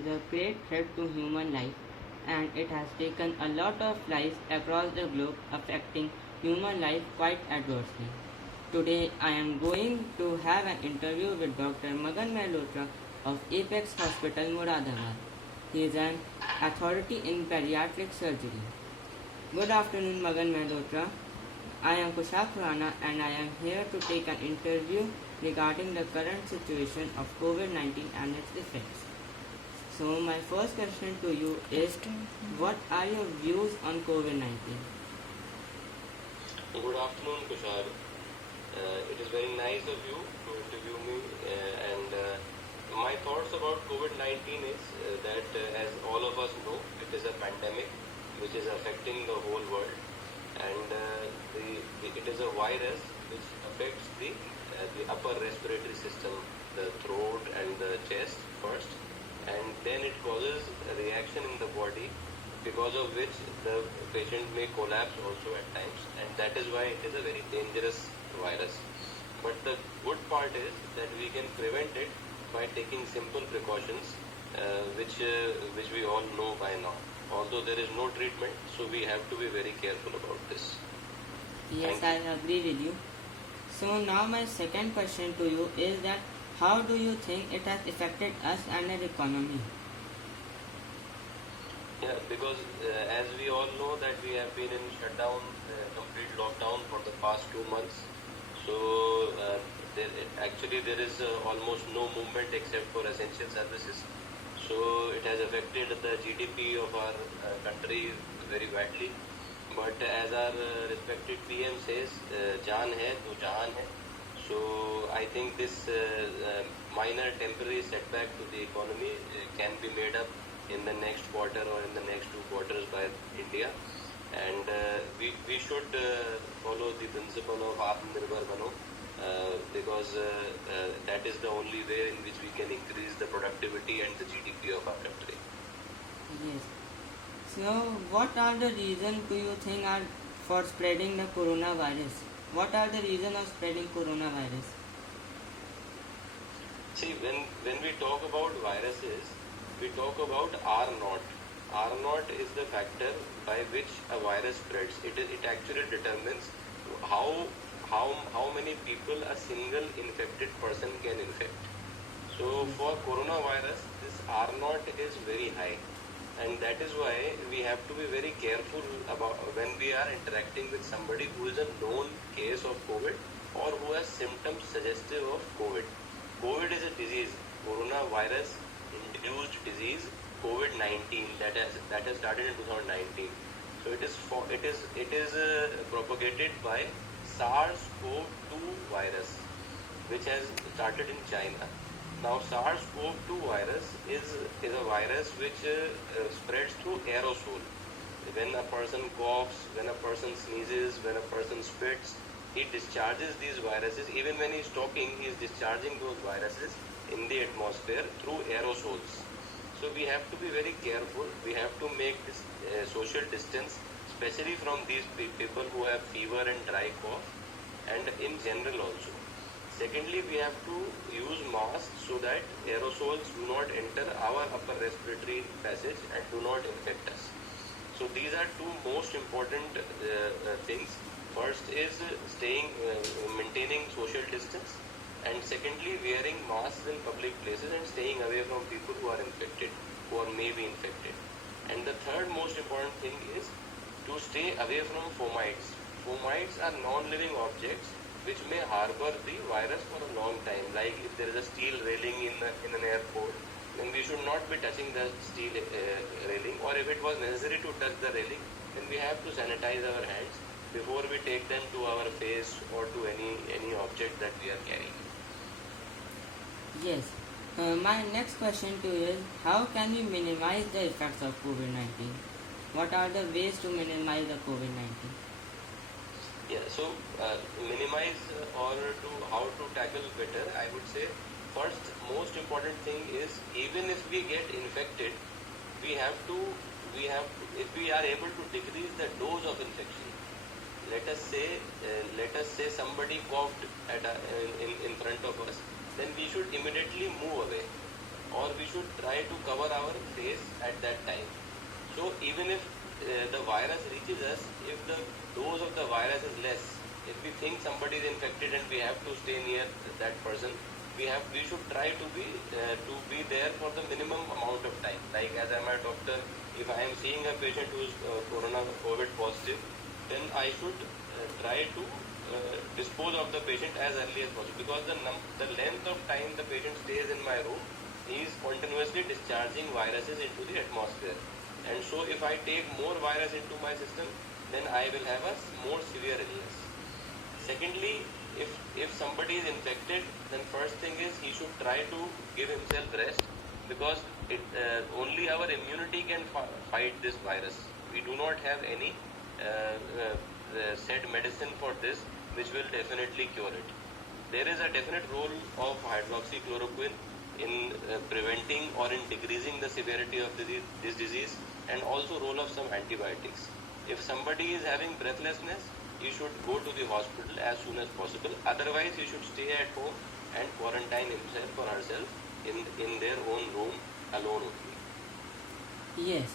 is a great threat to human life and it has taken a lot of lives across the globe, affecting human life quite adversely. Today I am going to have an interview with Dr. Magan Mehrotra of Apex Hospital, Moradabad. He is an authority in bariatric surgery. Good afternoon, Magan Mehrotra. I am Kushal Khurana and I am here to take an interview regarding the current situation of COVID-19 and its effects. So my first question to you is, what are your views on COVID-19? Good afternoon, Kushal. It is very nice of you to interview me and my thoughts about COVID-19 is that as all of us know, it is a pandemic which is affecting the whole world and it is a virus which affects the upper respiratory system, the throat and the chest first, and then it causes a reaction in the body because of which the patient may collapse also at times, and that is why it is a very dangerous virus. But the good part is that we can prevent it by taking simple precautions which we all know by now. Although there is no treatment, so we have to be very careful about this. Yes, I agree with you. So now my second question to you is that how do you think it has affected us and our economy? Yeah, because as we all know that we have been in shutdown, complete lockdown for the past 2 months. So there is almost no movement except for essential services. So it has affected the GDP of our country very badly. But as our respected PM says, "Jaan hai to jahan hai." So I think this minor temporary setback to the economy can be made up in the next quarter or in the next 2 quarters by India. And we should follow the principle of Atmanirbhar Bano because that is the only way in which we can increase the productivity and the GDP of our country. Yes. So what are the reasons do you think are for spreading the coronavirus? What are the reasons of spreading coronavirus? See, when we talk about viruses, we talk about R naught. R naught is the factor by which a virus spreads. It actually determines how many people a single infected person can infect. So for coronavirus, this R naught is very high, and that is why we have to be very careful about when we are interacting with somebody who is a known case of COVID or who has symptoms suggestive of COVID. COVID is a disease, coronavirus induced disease, COVID-19 that has started in 2019. So it is propagated by SARS-CoV-2 virus, which has started in China. Now SARS-CoV-2 virus is a virus which spreads through aerosol. When a person coughs, when a person sneezes, when a person spits, he discharges these viruses. Even when he is talking, he is discharging those viruses in the atmosphere through aerosols. So we have to be very careful. We have to make this social distance, especially from these people who have fever and dry cough, and in general also. Secondly, we have to use masks so that aerosols do not enter our upper respiratory passage and do not infect us. So these are two most important things. First is maintaining social distance, and secondly, wearing masks in public places and staying away from people who are infected, who are maybe infected. And the third most important thing is to stay away from fomites. Fomites are non-living objects which may harbor the virus for a long time. Like if there is a steel railing in an airport, then we should not be touching the steel railing, or if it was necessary to touch the railing, then we have to sanitize our hands before we take them to our face or to any object that we are carrying. Yes. My next question to you is, how can we minimize the effects of COVID-19? What are the ways to minimize the COVID-19? Yeah, so minimize or to how to tackle better, I would say first most important thing is, even if we get infected, if we are able to decrease the dose of infection. Let us say somebody coughed in front of us, then we should immediately move away. or we should try to cover our face at that time. So even if the virus reaches us, if the dose of the virus is less, if we think somebody is infected and we have to stay near that person, we should try to be there for the minimum amount of time. Like as I'm a doctor, if I am seeing a patient who is COVID positive, then I should try to dispose of the patient as early as possible, because the length of time the patient stays in my room, he is continuously discharging viruses into the atmosphere, and so if I take more virus into my system, then I will have a more severe illness. Secondly, if somebody is infected, then first thing is he should try to give himself rest, because only our immunity can fight this virus. We do not have any said medicine for this which will definitely cure it. There is a definite role of hydroxychloroquine in preventing or in decreasing the severity of this disease, and also role of some antibiotics. If somebody is having breathlessness, he should go to the hospital as soon as possible. Otherwise, he should stay at home and quarantine himself or herself in their own room alone only. Yes.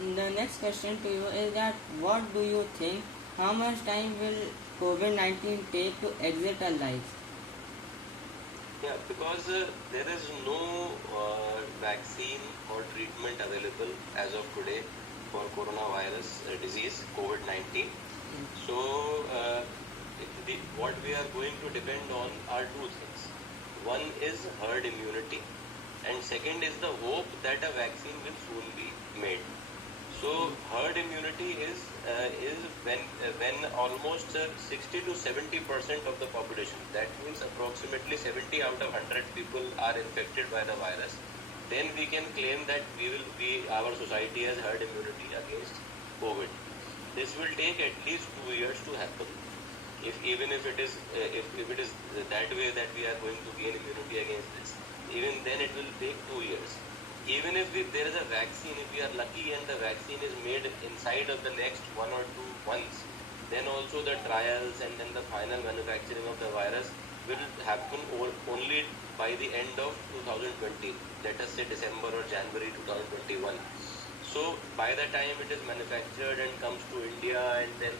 And the next question to you is that what do you think? How much time will COVID-19 take to exit our lives? Yeah, because there is no vaccine or treatment available as of today for coronavirus disease, COVID-19. So, what we are going to depend on are two things. One is herd immunity, and second is the hope that a vaccine will soon be made. So, herd immunity is when almost 60 to 70% of the population, that means approximately 70 out of 100 people are infected by the virus, then we can claim that our society has herd immunity against COVID. This will take at least 2 years to happen. If it is that way that we are going to gain immunity against this, even then it will take 2 years. Even if there is a vaccine, if we are lucky and the vaccine is made inside of the next 1 or 2 months, then also the trials and then the final manufacturing of the virus will happen only by the end of 2020. Let us say December or January 2021. So by the time it is manufactured and comes to India, and then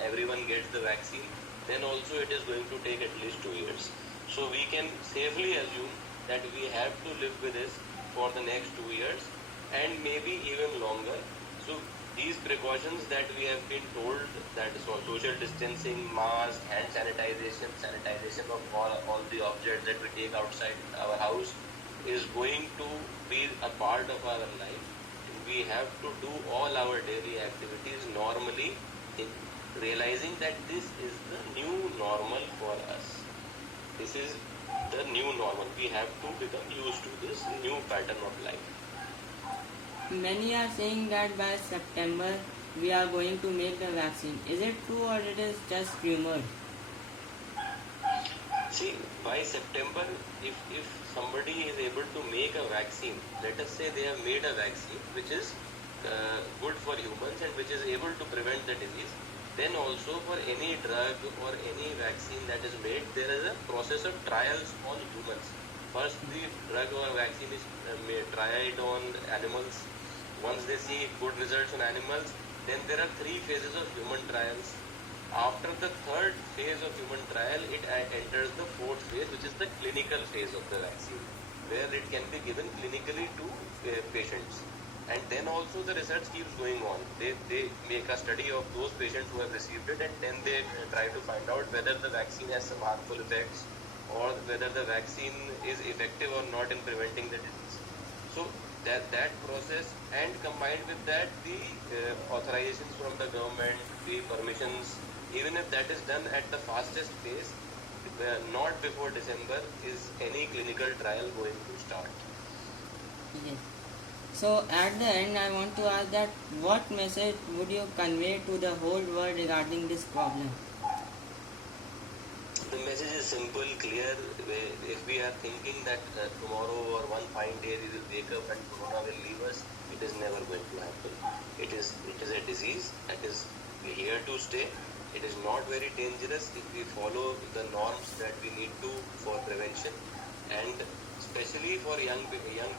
everyone gets the vaccine, then also it is going to take at least 2 years. So we can safely assume that we have to live with this for the next 2 years and maybe even longer. So these precautions that we have been told, that social distancing, mask, hand sanitization of all the objects that we take outside our house, is going to be a part of our life. We have to do all our daily activities normally, realizing that this is the new normal for us. This is the new normal. We have to become used to this new pattern of life. Many are saying that by September we are going to make the vaccine. Is it true or it is just rumored? See, by September, if somebody is able to make a vaccine, let us say they have made a vaccine which is good for humans and which is able to prevent the disease, then also for any drug or any vaccine that is made, there is a process of trials on humans. First, the drug or vaccine is tried on animals. Once they see good results on animals, then there are 3 phases of human trials. After the 3rd phase of human trial, it enters the 4th phase, which is the clinical phase of the vaccine, where it can be given clinically to patients. And then also the research keeps going on. They make a study of those patients who have received it, and then they try to find out whether the vaccine has some harmful effects or whether the vaccine is effective or not in preventing the disease. So that process, and combined with that the authorizations from the government, the permissions, even if that is done at the fastest pace, not before December is any clinical trial going to start. Yes. So at the end, I want to ask that what message would you convey to the whole world regarding this problem? The message is simple, clear. If we are thinking that tomorrow or one fine day we will wake up and corona will leave us, it is never going to happen. It is a disease that is here to stay. It is not very dangerous if we follow the norms that we need to for prevention, and especially for young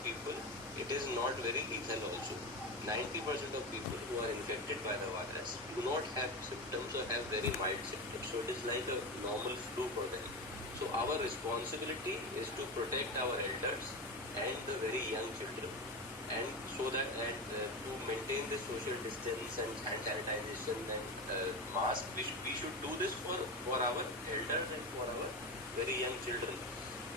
people, it is not very lethal also. 90% of people who are infected by the virus do not have symptoms or have very mild symptoms. So it is like a normal flu for them. So our responsibility is to protect our elders and the very young children, and so that to maintain the social distance and hand sanitization and mask, we should do this for our elders and for our very young children.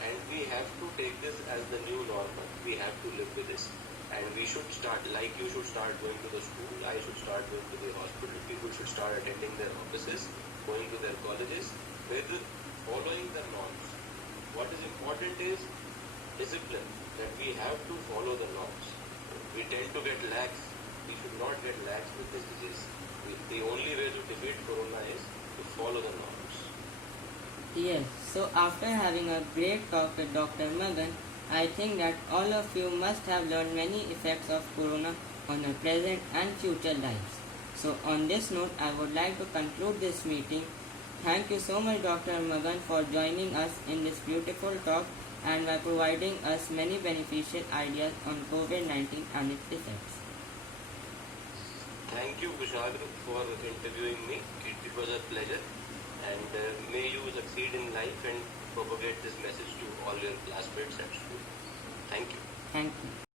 And we have to take this as the new normal. We have to live with this. And we should start, like you should start going to the school, I should start going to the hospital, people should start attending their offices, going to their colleges with following the norms. What is important is discipline, that we have to follow the norms. We tend to get lax. We should not get lax with this disease. The only way to defeat corona is to follow the norms. Yes, so after having a great talk with Dr. Magan, I think that all of you must have learned many effects of corona on your present and future lives. So on this note, I would like to conclude this meeting. Thank you so much, Dr. Magan, for joining us in this beautiful talk and by providing us many beneficial ideas on COVID-19 and its effects. Thank you, Kushal, for interviewing me. It was a pleasure. And may you succeed in life and propagate this message to all your classmates at school. Thank you. Thank you.